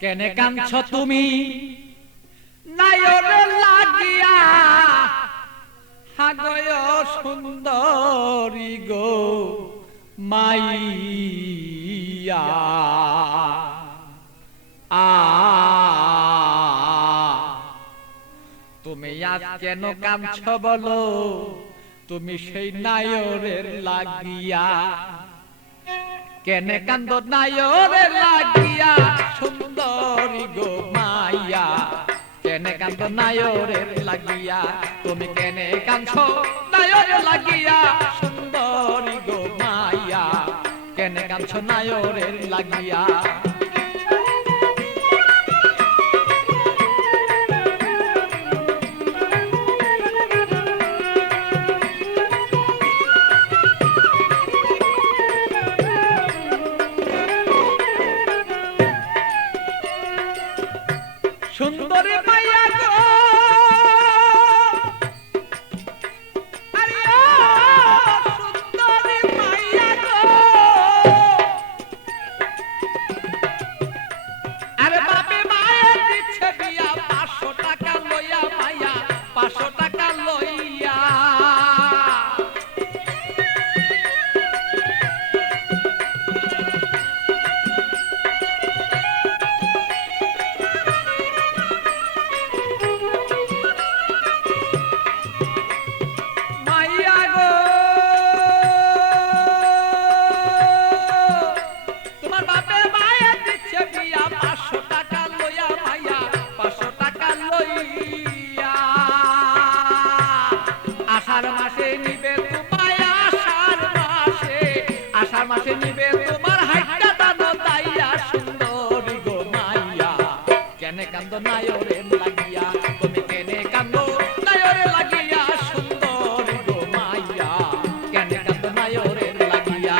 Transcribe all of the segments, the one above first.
কেনে কাঁদছ তুমি নায়রে লাগিয়া হাগয় সুন্দরী গো মাইয়া তুমি আজ কেন কাঁদছ বলো তুমি সেই নায়রের লাগিয়া কেনে কান্দ নায়রের লাগিয়া সুন্দরী গো মাইয়া কেনে কান্দ নায়রের লাগিয়া তুমি কেনে কাঁদছ নায়রের লাগিয়া সুন্দরী গো মাইয়া কেনে কাঁদছ নায়রের লাগিয়া সুন্দরী মাইয়া গো আরে সুন্দরী মাইয়া গো আরে বাপে মায়া দিচ্ছে বিয়া 500 টাকা লইয়া মাইয়া 500 টাকা লইয়া আষাঢ় মাসে নিবে তোমার হাইটা দানো তাইয়া সুন্দরী গো মাইয়া কেনে কান্দ নায়রে লাগিয়া তুমি কেনে কান্দ নায়রে লাগিয়া সুন্দরী গো মাইয়া কেনে কান্দ নায়রে লাগিয়া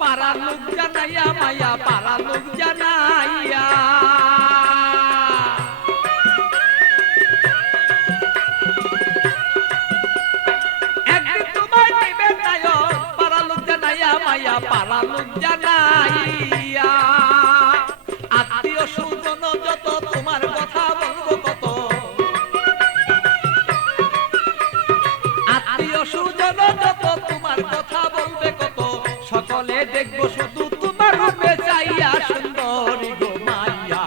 পারা লোক জানাইয়া মাইয়া পারা লোক জানাইয়া একদিন তোমার নিবে নায়ক পারা লোক জানাইয়া মাইয়া পারা লোক জানাইয়া আত্মীয় স্বজন যত তোমার কথা বলবো কত আত্মীয় স্বজন যত তোমার কথা বলবে কত সকলে দেখবো শুধু তোমার রূপে চাইয়া সুন্দরী গো মাইয়া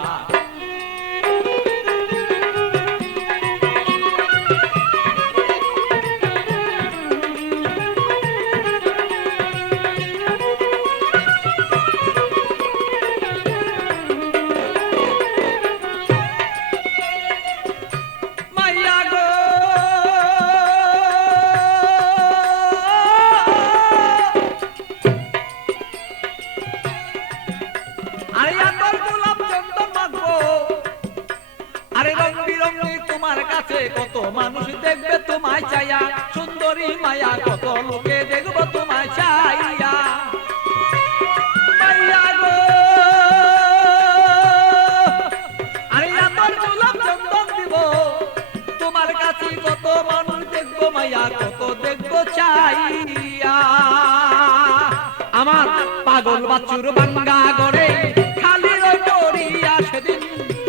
মাইয়া গো আরে রং বিরঙি তোমার কাছে কত মানুষ দেখবে তোমায় চাইয়া সুন্দরী মায়া কত লোকে দেখবো তোমায় চাইয়া মাইয়া গো আরে আতর গোলাপ চন্দন দিব তোমার কাছে কত মানুষ দেখবো মাইয়া কত দেখবো চাইয়া আমার পাগল বাচ্চুর বাঙ্গা গড়ে খালি রই পড়িয়া সেদিন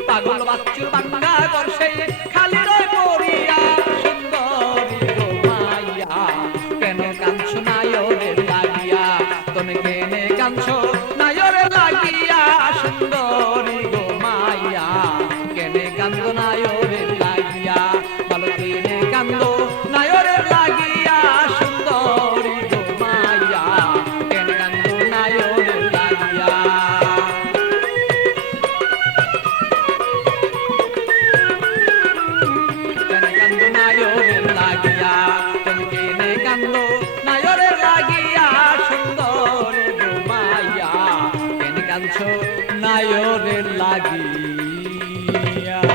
পাগল বাচ্চুর বাঙ্গা ঘর সেই খালি রই পড়িয়া সুন্দরী গো মাইয়া কেন কাঁদছ নায়রে লাগিয়া তুমি কেনে কাঁদছ নায়রে লাগিয়া সুন্দরী গো মাইয়া কেনে কান্দ নায়রে লাগিয়া বলো কেনে কান্দ নায়রে লাগিয়া সুন্দরী গো মাইয়া কেনে কান্দ নায়রে লাগিয়া লাগিয়া